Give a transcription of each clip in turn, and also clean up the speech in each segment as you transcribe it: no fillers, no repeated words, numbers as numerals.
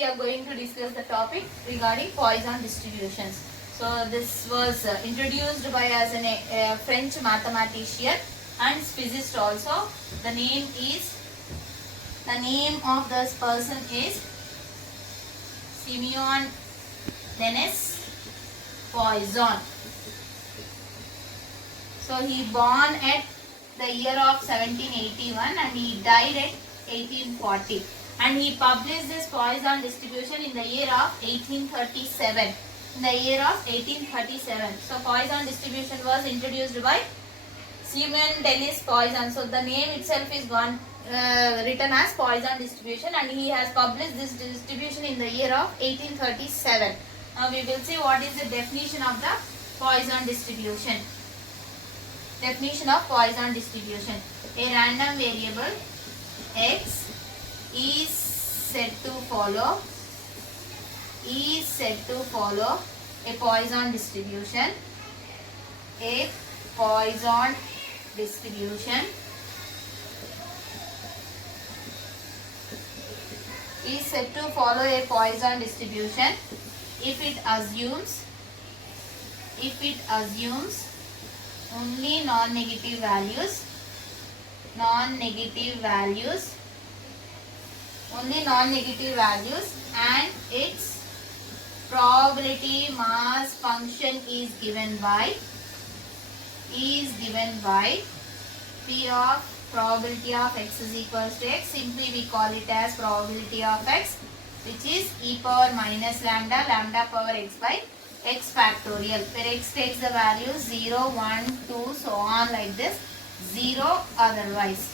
we are going to discuss the topic regarding Poisson distributions. So this was introduced by as a French mathematician and physicist also. The name of this person is Simeon Denis Poisson. So he born at the year of 1781 and he died at 1840. And he published this Poisson distribution in the year of 1837. In the year of 1837. So Poisson distribution was introduced by Simeon Denis Poisson. So the name itself is written as Poisson distribution, and he has published this distribution in the year of 1837. Now we will see what is the definition of the Poisson distribution. Definition of Poisson distribution. A random variable x is said to follow a Poisson distribution. A Poisson distribution is said to follow a Poisson distribution if it assumes only non-negative values and its probability mass function is given by P of probability of x is equals to x. Simply we call it as probability of x, which is e power minus lambda power x by x factorial, where x takes the value 0, 1, 2, so on like this, 0 otherwise.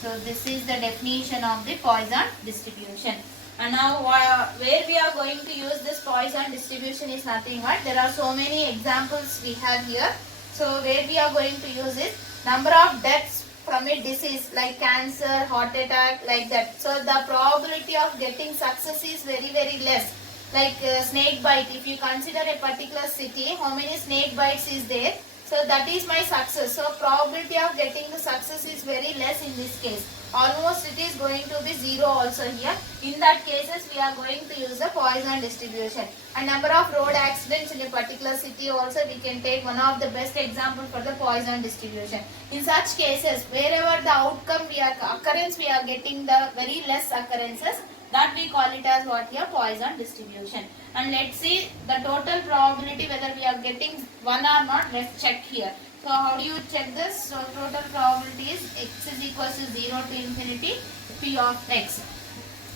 So this is the definition of the Poisson distribution. And now where we are going to use this Poisson distribution is nothing but there are so many examples we have here. So where we are going to use is number of deaths from a disease like cancer, heart attack, like that. So the probability of getting success is very less. Like snake bite, if you consider a particular city, how many snake bites is there? So that is my success. So probability of getting the success is very less in this case. Almost it is going to be 0 also here. In that cases we are going to use the Poisson distribution. And number of road accidents in a particular city also we can take one of the best example for the Poisson distribution. In such cases, wherever the occurrence we are getting the very less occurrences, that we call it as what here? Poisson distribution. And let's see the total probability whether we are getting 1 or not. Let's check here. So how do you check this? So total probability is x is equals to 0 to infinity p of x.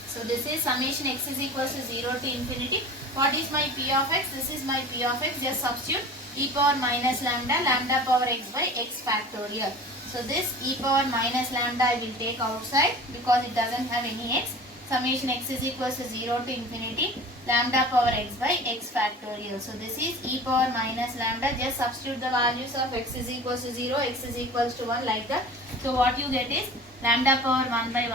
So this is summation x is equals to 0 to infinity. What is my p of x? This is my p of x. Just substitute e power minus lambda power x by x factorial. So this e power minus lambda I will take outside because it doesn't have any x. Summation x is equals to 0 to infinity lambda power x by x factorial. So this is e power minus lambda. Just substitute the values of x is equals to 0, x is equals to 1 like that. So what you get is lambda power 1 by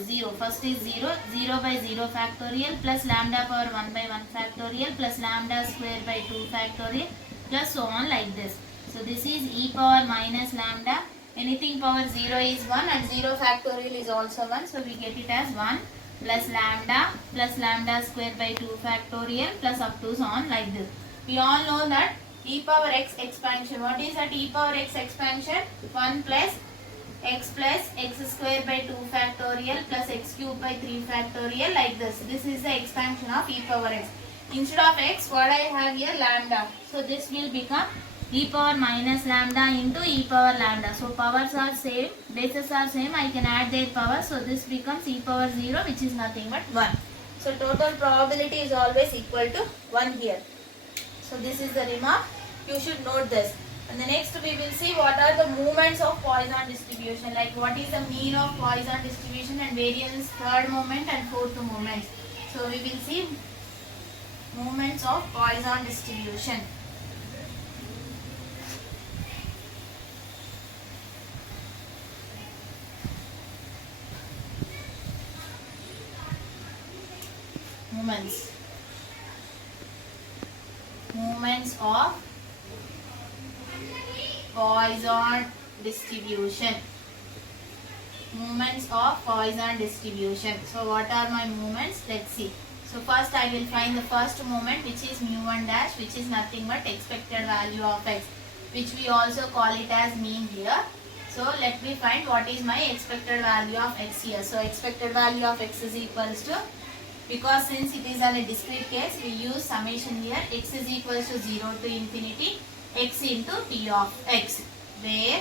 0. First is 0 by 0 factorial plus lambda power 1 by 1 factorial plus lambda square by 2 factorial plus so on like this. So this is e power minus lambda. Anything power 0 is 1 and 0 factorial is also 1. So we get it as 1 plus lambda square by 2 factorial plus up to so on like this. We all know that e power x expansion. What is that e power x expansion? 1 plus x square by 2 factorial plus x cube by 3 factorial like this. This is the expansion of e power x. Instead of x, what I have here? Lambda. So this will become e power minus lambda into e power lambda. So powers are same, bases are same, I can add their power. So this becomes e power 0, which is nothing but 1. So total probability is always equal to 1 here. So this is the remark. You should note this. And the next we will see what are the movements of Poisson distribution. Like what is the mean of Poisson distribution and variance third moment and fourth moment. So we will see movements of Poisson distribution. Movements of Poisson distribution. Moments of Poisson distribution. So what are my moments? Let's see. So first I will find the first moment, which is mu1 dash, which is nothing but expected value of x, which we also call it as mean here. So let me find what is my expected value of x here. So expected value of x is equals to, because since it is on a discrete case, we use summation here. X is equals to 0 to infinity x into p of x, where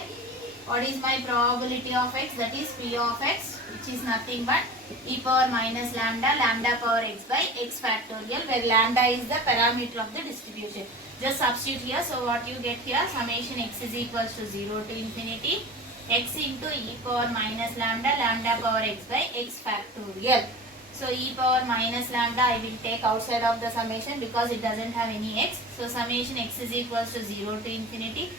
what is my probability of x? That is p of x, which is nothing but e power minus lambda, lambda power x by x factorial, where lambda is the parameter of the distribution. Just substitute here. So what you get here, summation x is equals to 0 to infinity x into e power minus lambda, lambda power x by x factorial. So e power minus lambda I will take outside of the summation because it doesn't have any x. So summation x is equals to 0 to infinity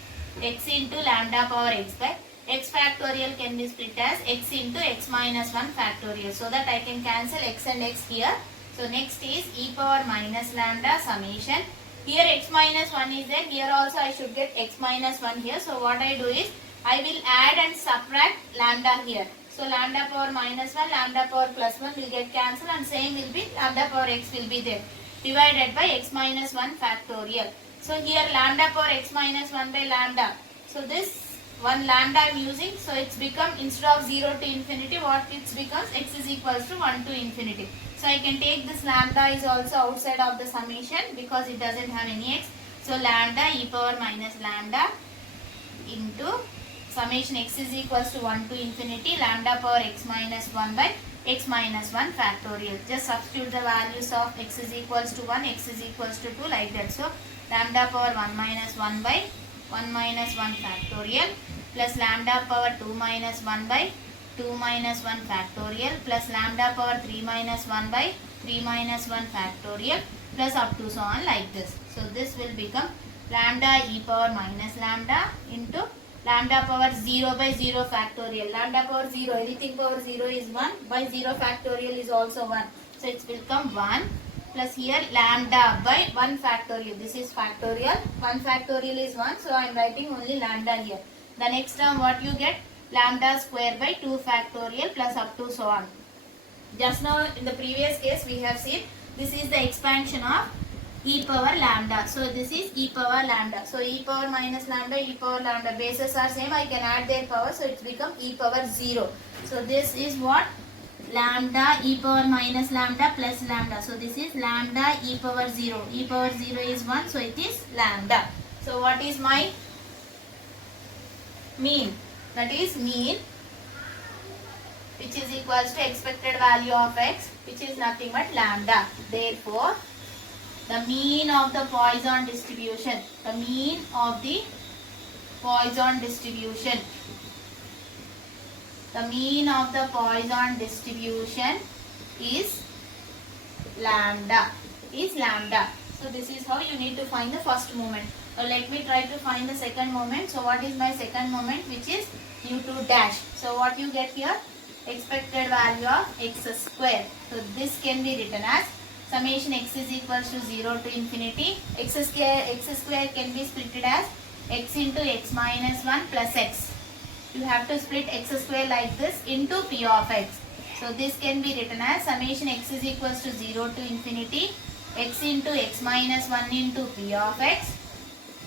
x into lambda power x by x factorial can be split as x into x minus 1 factorial, so that I can cancel x and x here. So next is e power minus lambda summation. Here x minus 1 is there, here also I should get x minus 1 here. So what I do is I will add and subtract lambda here. So lambda power minus 1, lambda power plus 1 will get cancelled, and same will be lambda power x will be there, divided by x minus 1 factorial. So here lambda power x minus 1 by lambda. So this one lambda I am using, so it's become, instead of 0 to infinity, what it becomes, x is equals to 1 to infinity. So I can take this lambda is also outside of the summation because it doesn't have any x. So lambda e power minus lambda into summation x is equals to 1 to infinity lambda power x minus 1 by x minus 1 factorial. Just substitute the values of x is equals to 1, x is equals to 2, like that. So lambda power 1 minus 1 by 1 minus 1 factorial plus lambda power 2 minus 1 by 2 minus 1 factorial plus lambda power 3 minus 1 by 3 minus 1 factorial plus up to so on, like this. So this will become lambda e power minus lambda into lambda power 0 by 0 factorial. Lambda power 0, anything power 0 is 1, by 0 factorial is also 1. So it will become 1 plus here lambda by 1 factorial. This is factorial. 1 factorial is 1. So I am writing only lambda here. The next term what you get? Lambda square by 2 factorial plus up to so on. Just now in the previous case we have seen this is the expansion of e power lambda. So this is e power lambda. So e power minus lambda, e power lambda, bases are same. I can add their power. So it's become e power 0. So this is what? Lambda e power minus lambda plus lambda. So this is lambda e power 0. E power 0 is 1. So it is lambda. So what is my mean? That is mean, which is equals to expected value of x, which is nothing but lambda. Therefore, the mean of the Poisson distribution, the mean of the Poisson distribution, the mean of the Poisson distribution is lambda, So this is how you need to find the first moment. So let me try to find the second moment. So what is my second moment, which is u2 dash. So what you get here? Expected value of x square. So this can be written as summation x is equals to 0 to infinity. X square can be split as x into x minus 1 plus x. You have to split x square like this into p of x. So this can be written as summation x is equals to 0 to infinity x into x minus 1 into p of x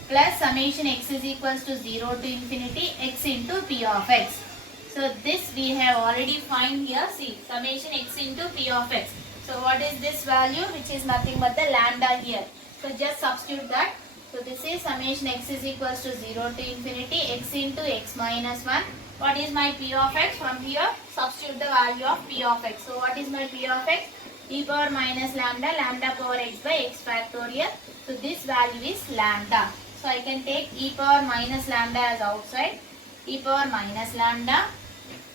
plus summation x is equals to 0 to infinity x into p of x. So this we have already find here. See, summation x into p of x. So what is this value, which is nothing but the lambda here. So just substitute that. So this is summation x is equals to 0 to infinity x into x minus 1. What is my p of x? From here substitute the value of p of x. So what is my p of x? E power minus lambda, lambda power x by x factorial. So this value is lambda. So I can take e power minus lambda as outside. E power minus lambda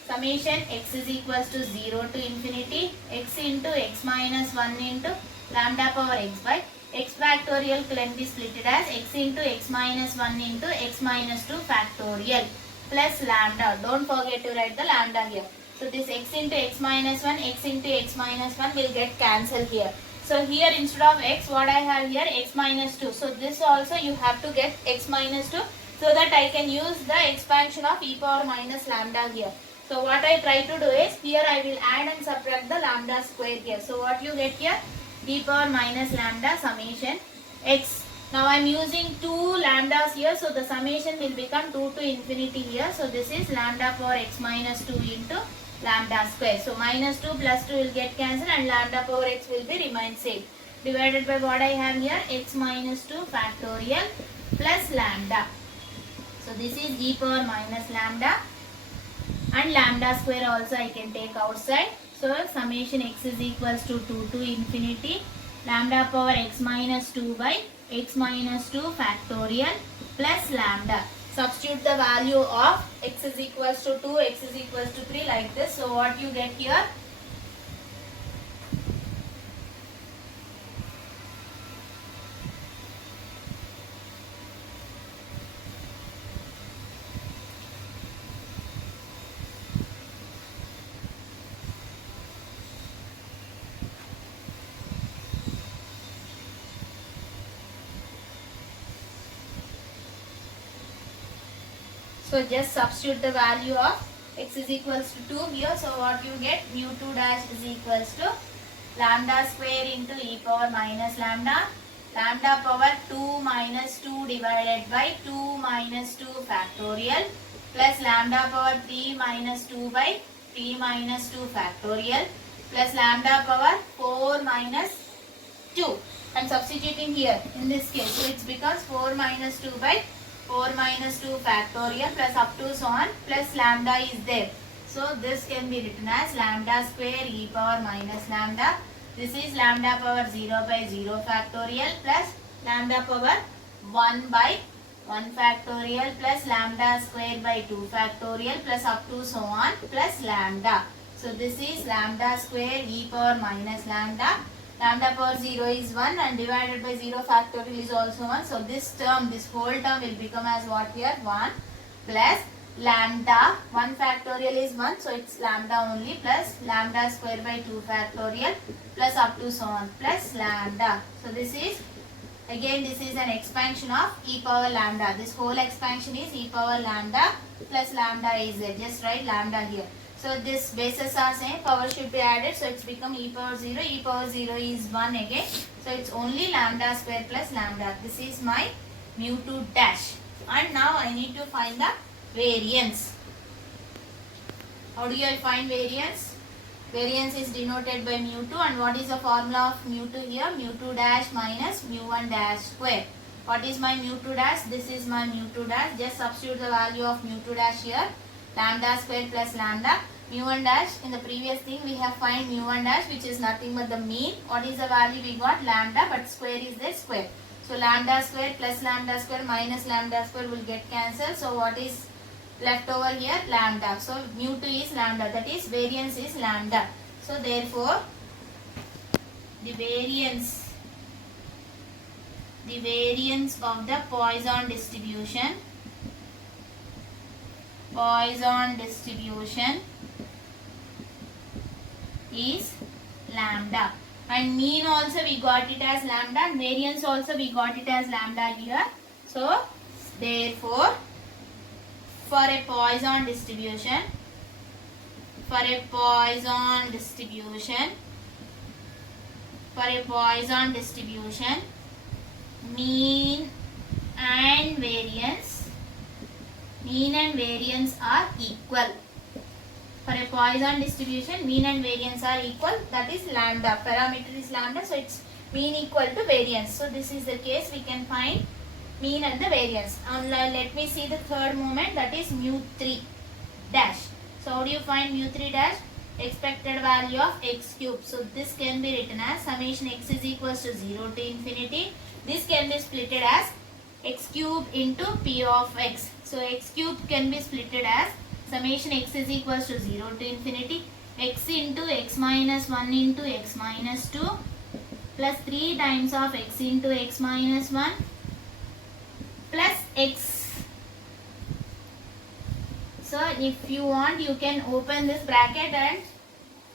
summation x is equals to 0 to infinity x into x minus 1 into lambda power x by x factorial can be split as x into x minus 1 into x minus 2 factorial plus lambda. Don't forget to write the lambda here. So this x into x minus 1, x into x minus 1 will get cancelled here. So here instead of x, what I have here, x minus 2. So this also you have to get x minus 2, so that I can use the expansion of e power minus lambda here. So what I try to do is, here I will add and subtract the lambda square here. So what you get here? D power minus lambda summation x. Now I am using 2 lambdas here, so the summation will become 2 to infinity here. So this is lambda power x minus 2 into lambda square. So minus 2 plus 2 will get cancelled and lambda power x will be remain same. Divided by what I have here, x minus 2 factorial plus lambda. So this is e power minus lambda, and lambda square also I can take outside. So summation x is equals to 2 to infinity lambda power x minus 2 by x minus 2 factorial plus lambda. Substitute the value of x is equals to 2, x is equals to 3 like this. So what you get here? So just substitute the value of x is equals to 2 here. So what you get? Mu 2 dash is equals to lambda square into e power minus lambda. Lambda power 2 minus 2 divided by 2 minus 2 factorial plus lambda power 3 minus 2 by 3 minus 2 factorial plus lambda power 4 minus 2. I am substituting here in this case. So it becomes 4 minus 2 by 4 minus 2 factorial plus up to so on plus lambda is there. So this can be written as lambda square e power minus lambda. This is lambda power 0 by 0 factorial plus lambda power 1 by 1 factorial plus lambda square by 2 factorial plus up to so on plus lambda. So this is lambda square e power minus lambda. Lambda power 0 is 1 and divided by 0 factorial is also 1. So this term, this whole term will become as what here? 1 plus lambda. 1 factorial is 1, so it's lambda only plus lambda square by 2 factorial plus up to so on plus lambda. So this is, again this is an expansion of e power lambda. This whole expansion is e power lambda plus lambda is there. Just write lambda here. So this bases are same, power should be added, so it's become e power 0. E power 0 is 1 again. So it's only lambda square plus lambda. This is my mu 2 dash. And now I need to find the variance. How do you find variance? Variance is denoted by mu 2, and what is the formula of mu 2 here? Mu 2 dash minus mu 1 dash square. What is my mu 2 dash? This is my mu 2 dash. Just substitute the value of mu 2 dash here. Lambda square plus lambda. Mu 1 dash, in the previous thing we have find mu 1 dash, which is nothing but the mean. What is the value we got? Lambda, but square is there, square. So lambda square plus lambda square minus lambda square will get cancelled. So what is left over here? Lambda. So mu 2 is lambda, that is variance is lambda. So therefore the variance of the Poisson distribution is lambda, and mean also we got it as lambda, and variance also we got it as lambda here. So therefore for a Poisson distribution mean and variance are equal. For a Poisson distribution, mean and variance are equal. That is lambda. Parameter is lambda, so it's mean equal to variance. So this is the case. We can find mean and the variance. And let me see the third moment, that is mu 3 dash. So how do you find mu 3 dash? Expected value of x cube. So this can be written as summation x is equals to 0 to infinity. This can be splitted as x cube into p of x. So x cube can be splitted as summation x is equals to 0 to infinity x into x minus 1 into x minus 2 plus 3 times of x into x minus 1 plus x. So if you want, you can open this bracket and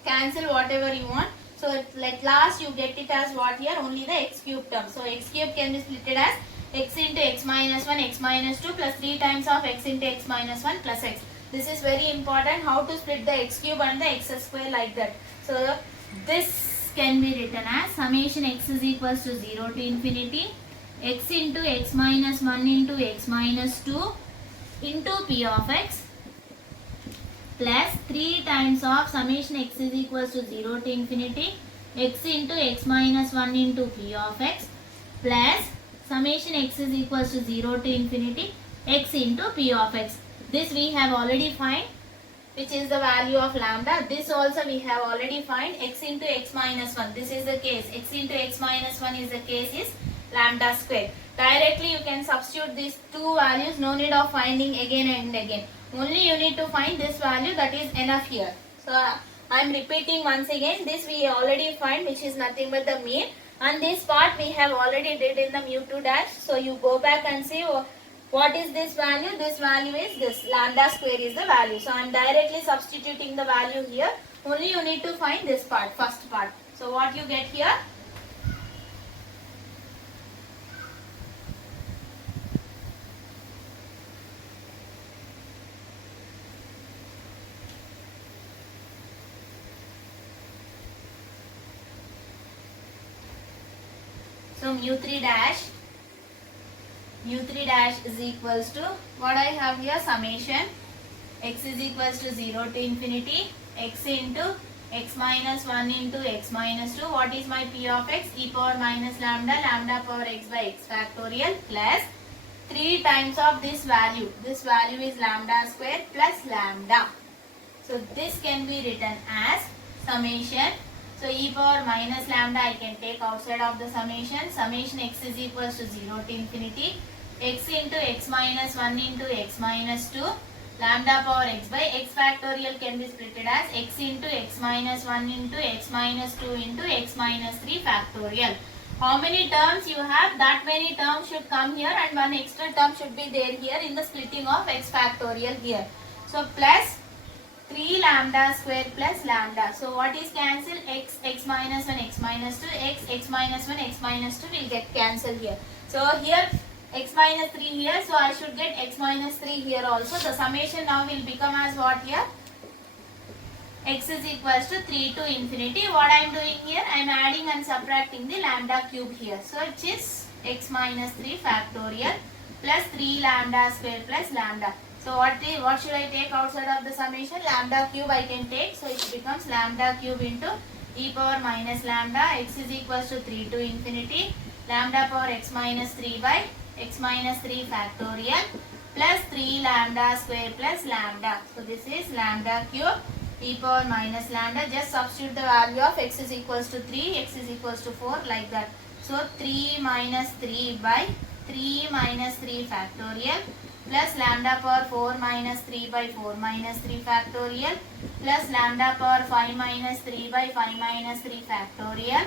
cancel whatever you want. So at last you get it as what here? Only the x cube term. So x cube can be splitted as x into x minus 1, x minus 2 plus 3 times of x into x minus 1 plus x. This is very important, how to split the x cube and the x square like that. So this can be written as summation x is equals to 0 to infinity x into x minus 1 into x minus 2 into p of x plus 3 times of summation x is equals to 0 to infinity x into x minus 1 into p of x plus summation x is equals to 0 to infinity x into p of x. This we have already find, which is the value of lambda. This also we have already find, x into x minus 1. This is the case. X into x minus 1 is the case is lambda square. Directly you can substitute these two values. No need of finding again and again. Only you need to find this value, that is enough here. So I am repeating once again. This we already find, which is nothing but the mean. And this part we have already did in the mu2 dash. So you go back and see what is this value? This value is this. Lambda square is the value. So I am directly substituting the value here. Only you need to find this part, first part. So what you get here? So mu3 dash is equals to, what I have here, summation x is equals to 0 to infinity x into x minus 1 into x minus 2. What is my p of x? E power minus lambda, lambda power x by x factorial plus 3 times of this value. This value is lambda square plus lambda. So this can be written as summation. So e power minus lambda I can take outside of the summation. Summation x is equals to 0 to infinity x into x minus 1 into x minus 2 lambda power x by x factorial can be split as x into x minus 1 into x minus 2 into x minus 3 factorial. How many terms you have? That many terms should come here and one extra term should be there here in the splitting of x factorial here. So plus 3 lambda square plus lambda. So what is cancelled? X minus 1, x minus 2, x minus 1, x minus 2 will get cancelled here. So here x minus 3 here. So I should get x minus 3 here also. The summation now will become as what here? X is equals to 3 to infinity. What I am doing here? I am adding and subtracting the lambda cube here. So it is x minus 3 factorial plus 3 lambda square plus lambda. So what should I take outside of the summation? Lambda cube I can take. So it becomes lambda cube into e power minus lambda x is equals to 3 to infinity lambda power x minus 3 by x minus 3 factorial plus 3 lambda square plus lambda. So this is lambda cube e power minus lambda. Just substitute the value of x is equals to 3, x is equals to 4 like that. So 3 minus 3 by 3 minus 3 factorial plus lambda power 4 minus 3 by 4 minus 3 factorial plus lambda power 5 minus 3 by 5 minus 3 factorial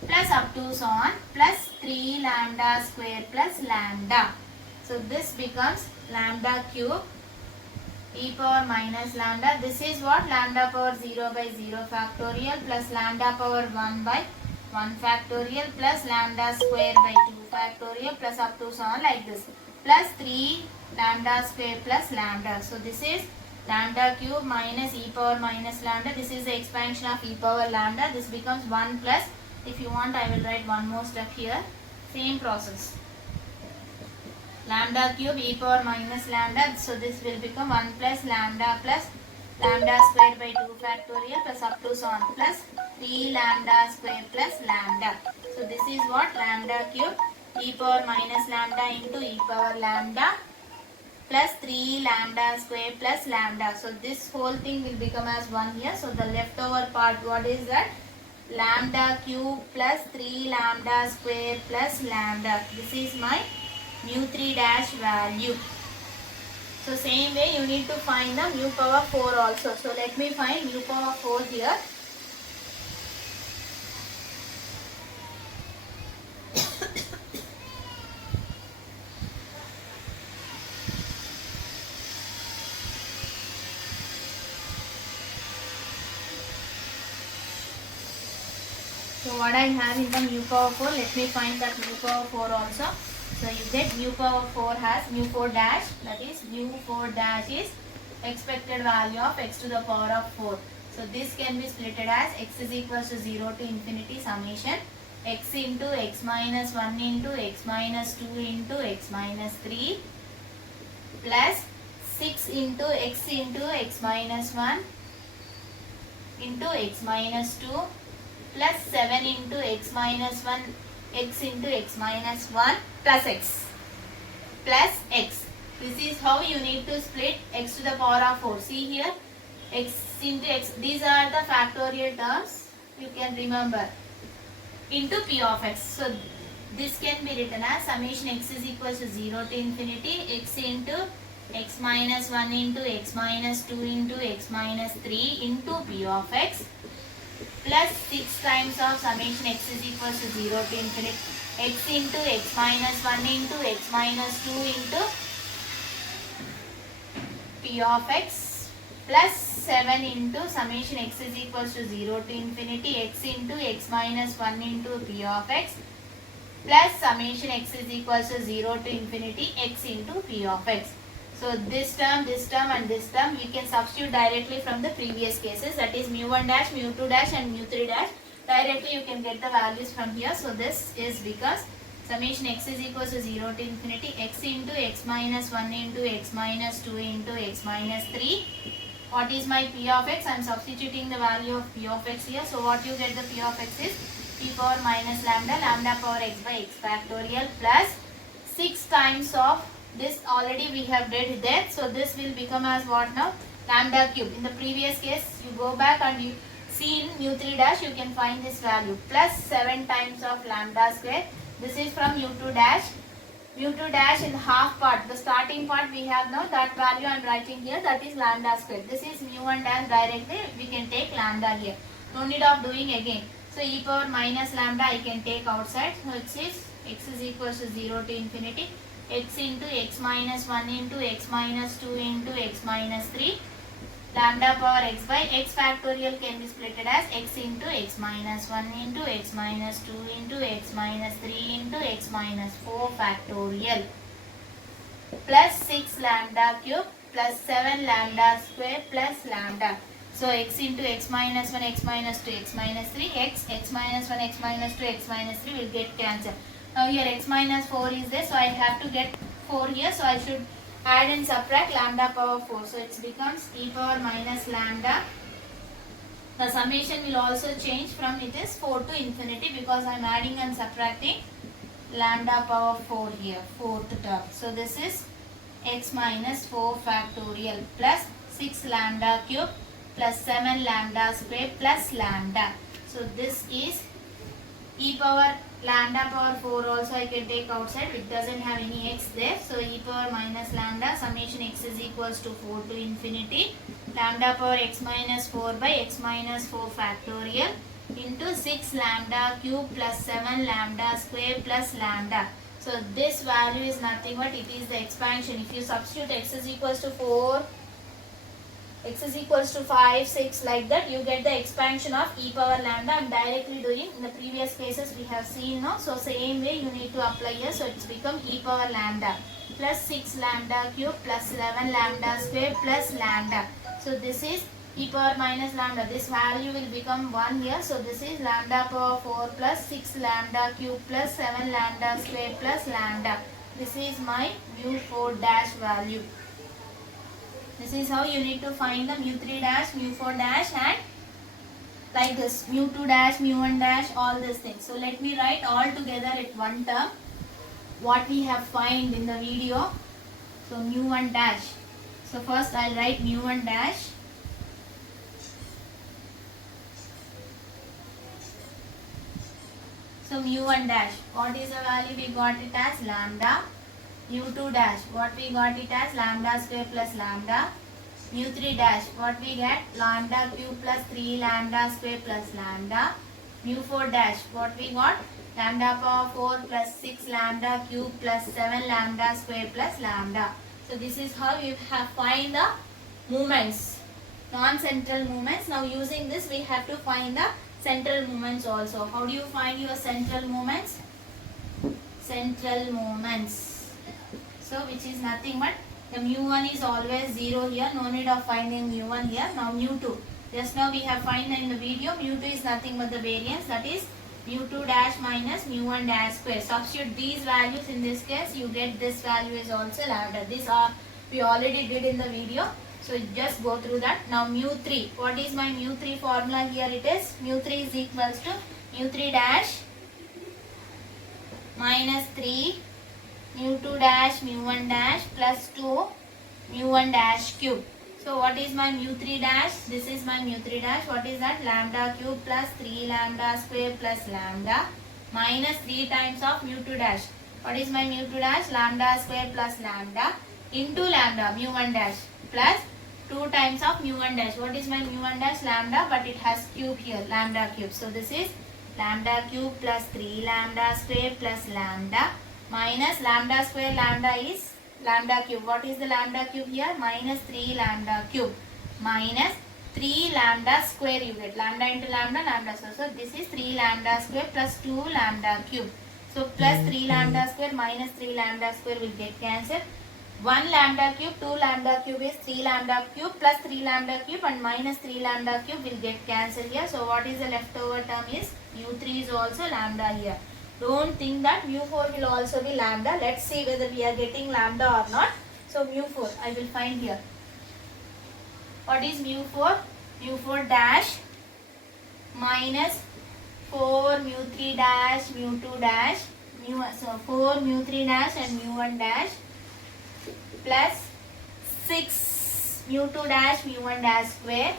plus up to so on plus 3 lambda square plus lambda. So this becomes lambda cube e power minus lambda. This is what? Lambda power 0 by 0 factorial plus lambda power 1 by 1 factorial plus lambda square by 2 factorial plus up to so on like this plus 3 lambda square plus lambda. So this is lambda cube minus e power minus lambda. This is the expansion of e power lambda. This becomes 1 plus, if you want I will write one more step here. Same process. Lambda cube e power minus lambda. So this will become 1 plus lambda square by 2 factorial plus up to so on plus 3 lambda square plus lambda. So this is what? Lambda cube e power minus lambda into e power lambda plus 3 lambda square plus lambda. So this whole thing will become as 1 here. So the leftover part, what is that? Lambda cube plus 3 lambda square plus lambda. This is my mu3 dash value. So same way you need to find the mu power 4 also. So let me find mu power 4 here. So what I have in the mu power 4, let me find that mu power 4 also. So you get mu power 4 has mu 4 dash, that is mu 4 dash is expected value of x to the power of 4. So this can be split as x is equals to 0 to infinity summation x into x minus 1 into x minus 2 into x minus 3 plus 6 into x minus 1 into x minus 2 plus 7 into x minus 1 x into x minus 1 plus x plus x. This is how you need to split x to the power of 4. See here, x into x, these are the factorial terms you can remember, into p of x. So this can be written as summation x is equals to 0 to infinity x into x minus 1 into x minus 2 into x minus 3 into p of x plus 6 times of summation x is equals to 0 to infinity x into x minus 1 into x minus 2 into p of x plus 7 into summation x is equals to 0 to infinity x into x minus 1 into p of x plus summation x is equals to 0 to infinity x into p of x. So this term and this term we can substitute directly from the previous cases, that is mu1 dash, mu2 dash and mu3 dash. Directly you can get the values from here. So this is because summation x is equals to 0 to infinity x into x minus 1 into x minus 2 into x minus 3. What is my p of x? I am substituting the value of p of x here. So what you get the p of x is p power minus lambda, lambda power x by x factorial plus 6 times of this already we have did there. So this will become as what now? Lambda cube. In the previous case you go back and you see in mu3 dash you can find this value plus 7 times of lambda square. This is from mu2 dash. mu2 dash in half part, the starting part we have now, that value I am writing here, that is lambda square. This is mu1 dash, directly we can take lambda here. No need of doing again. So e power minus lambda I can take outside. So it is x is equals to 0 to infinity x into x minus 1 into x minus 2 into x minus 3 lambda power x by x factorial can be split as x into x minus 1 into x minus 2 into x minus 3 into x minus 4 factorial plus 6 lambda cube plus 7 lambda square plus lambda. So x into x minus 1, x minus 2, x minus 3, x minus 1, x minus 2, x minus 3 will get cancelled. Now here x minus 4 is there, so I have to get 4 here, so I should add and subtract lambda power 4. So it becomes e power minus lambda. The summation will also change from it is 4 to infinity because I am adding and subtracting lambda power 4 here, 4th term. So this is x minus 4 factorial plus 6 lambda cube plus 7 lambda square plus lambda. So this is e power lambda power 4 also I can take outside, it doesn't have any x there. So e power minus lambda summation x is equals to 4 to infinity lambda power x minus 4 by x minus 4 factorial into 6 lambda cube plus 7 lambda square plus lambda. So this value is nothing but it is the expansion. If you substitute x is equals to 4, x is equals to 5, 6 like that, you get the expansion of e power lambda. I am directly doing, in the previous cases we have seen now. So same way you need to apply here. So it's become e power lambda plus 6 lambda cube plus 11 lambda square plus lambda. So this is e power minus lambda. This value will become 1 here. So this is lambda power 4 plus 6 lambda cube plus 7 lambda square plus lambda. This is my mu4 dash value. This is how you need to find the mu3 dash, mu4 dash and like this mu2 dash, mu1 dash, all these things. So let me write all together at one term what we have find in the video. So mu1 dash. So first I'll write mu1 dash. So mu1 dash, what is the value? We got it as lambda. mu2 dash, what we got it as lambda square plus lambda. mu3 dash, what we get? Lambda cube plus 3 lambda square plus lambda. mu4 dash, what we got? Lambda power 4 plus 6 lambda cube plus 7 lambda square plus lambda. So this is how you have find the moments, non-central moments. Now using this we have to find the central moments also. How do you find your central moments? Central moments. So which is nothing but The mu1 is always 0 here. No need of finding mu1 here. Now mu2. Just now we have find in the video mu2 is nothing but the variance, that is mu2 dash minus mu1 dash square. Substitute these values in this case, you get this value is also lambda. This we already did in the video. So just go through that. Now mu3. What is my mu3 formula here? It is mu3 is equals to mu3 dash minus 3 mu2 dash mu1 dash plus 2 mu1 dash cube. So what is my mu3 dash? This is my mu3 dash. What is that? Lambda cube plus 3 lambda square plus lambda minus 3 times of mu2 dash. What is my mu2 dash? Lambda square plus lambda into lambda mu1 dash plus 2 times of mu1 dash. What is my mu1 dash? Lambda, but it has cube here, lambda cube. So this is lambda cube plus 3 lambda square plus lambda minus lambda square, lambda is lambda cube. What is the lambda cube here? Minus 3 lambda cube minus 3 lambda square, you get lambda into lambda, lambda square. So this is 3 lambda square plus 2 lambda cube. So plus 3 lambda square minus 3 lambda square will get cancelled. 1 lambda cube, 2 lambda cube is 3 lambda cube plus 3 lambda cube and minus 3 lambda cube will get cancelled here. So what is the leftover term is mu3 is also lambda here. Don't think that mu4 will also be lambda. Let's see whether we are getting lambda or not. So mu4 I will find here. What is mu4? mu4 dash minus 4 mu3 dash mu2 dash so 4 mu3 dash and mu1 dash plus 6 mu2 dash mu1 dash square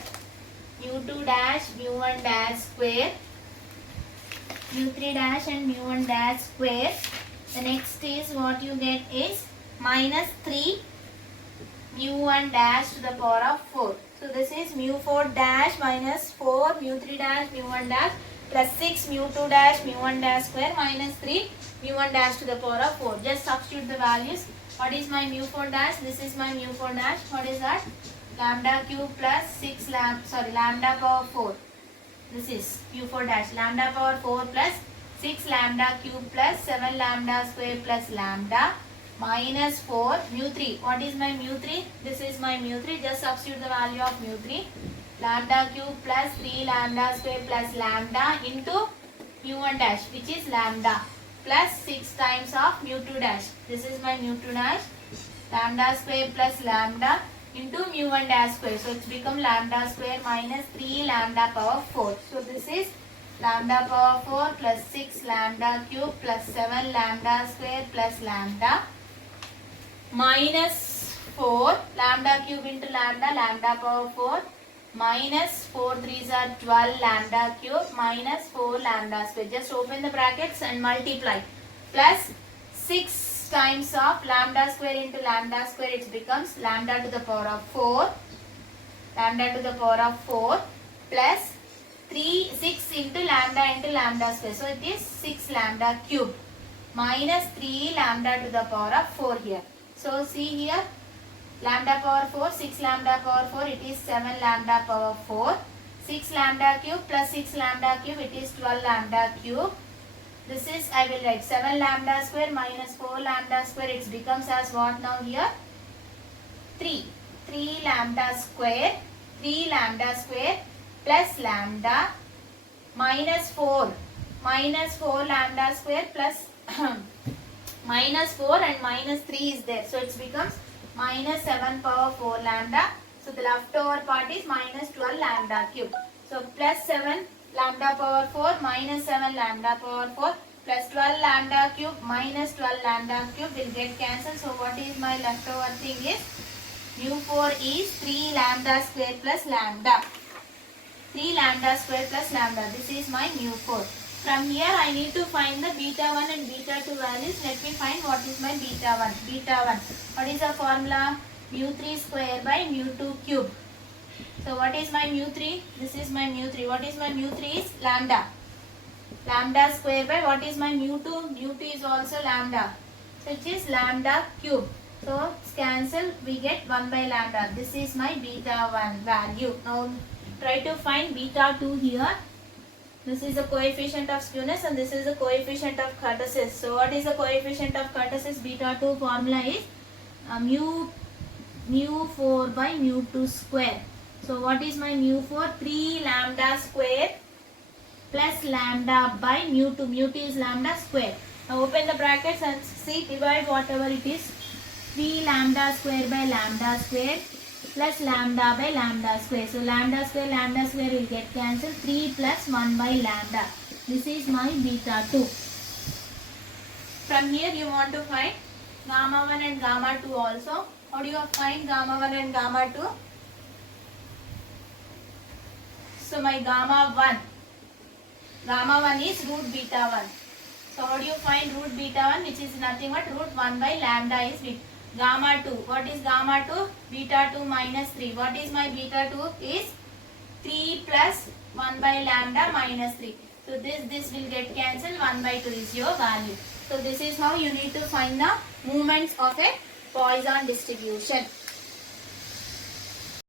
mu2 dash mu1 dash square mu3 dash and mu1 dash square. The next is what you get is minus 3 mu1 dash to the power of 4. So this is mu4 dash minus 4 mu3 dash mu1 dash plus 6 mu2 dash mu1 dash square minus 3 mu1 dash to the power of 4. Just substitute the values. What is my mu4 dash? This is my mu4 dash. What is that? Lambda cube plus 6 lambda power 4. This is mu4 dash lambda power 4 plus 6 lambda cube plus 7 lambda square plus lambda minus 4 mu3. What is my mu3? This is my mu3. Just substitute the value of mu3. Lambda cube plus 3 lambda square plus lambda into mu1 dash, which is lambda, plus 6 times of mu2 dash. This is my mu2 dash. Lambda square plus lambda into mu1 dash square. So it's become lambda square minus 3 lambda power 4. So this is lambda power 4 plus 6 lambda cube plus 7 lambda square plus lambda minus 4 lambda cube into lambda, lambda power 4 minus 4 3s are 12 lambda cube minus 4 lambda square. Just open the brackets and multiply. Plus 6 times of lambda square into lambda square, it becomes lambda to the power of 4. Lambda to the power of 4 plus 6 into lambda square. So it is 6 lambda cube minus 3 lambda to the power of 4 here. So see here, lambda power 4, 6 lambda power 4, it is 7 lambda power 4. 6 lambda cube plus 6 lambda cube, it is 12 lambda cube. This is, I will write 7 lambda square minus 4 lambda square, it becomes as what now here? 3. 3 lambda square plus lambda minus 4 lambda square plus minus 4 and minus 3 is there. So it becomes minus 7 power 4 lambda. So the leftover part is minus 12 lambda cube. So plus 7 lambda power 4 minus 7 lambda power 4 plus 12 lambda cube minus 12 lambda cube will get cancelled. So what is my leftover thing is mu4 is 3 lambda square plus lambda. 3 lambda square plus lambda. This is my mu4. From here I need to find the beta 1 and beta 2 values. Let me find what is my beta 1. Beta 1. What is the formula? Mu3 square by mu2 cube. So what is my mu3? This is my mu3. What is my mu3 is lambda. Lambda square by what is my mu2? mu2 is also lambda. So it is lambda cube. So it's cancel. We get 1 by lambda. This is my beta 1 value. Now try to find beta 2 here. This is the coefficient of skewness and this is the coefficient of kurtosis. So what is the coefficient of kurtosis? Beta 2 formula is mu mu 4 by mu 2 square. So what is my mu 4? 3 lambda square plus lambda by mu 2. Mu 2 is lambda square. Now open the brackets and see, divide whatever it is. 3 lambda square by lambda square plus lambda by lambda square. So lambda square will get cancelled. 3 plus 1 by lambda. This is my beta 2. From here you want to find gamma 1 and gamma 2 also. How do you find gamma 1 and gamma 2? So my gamma 1 is root beta 1. So how do you find root beta 1, which is nothing but root 1 by lambda is beta. Gamma 2. What is gamma 2? Beta 2 minus 3. What is my beta 2? Is 3 plus 1 by lambda minus 3. So this will get cancelled. 1 by 2 is your value. So this is how you need to find the moments of a Poisson distribution.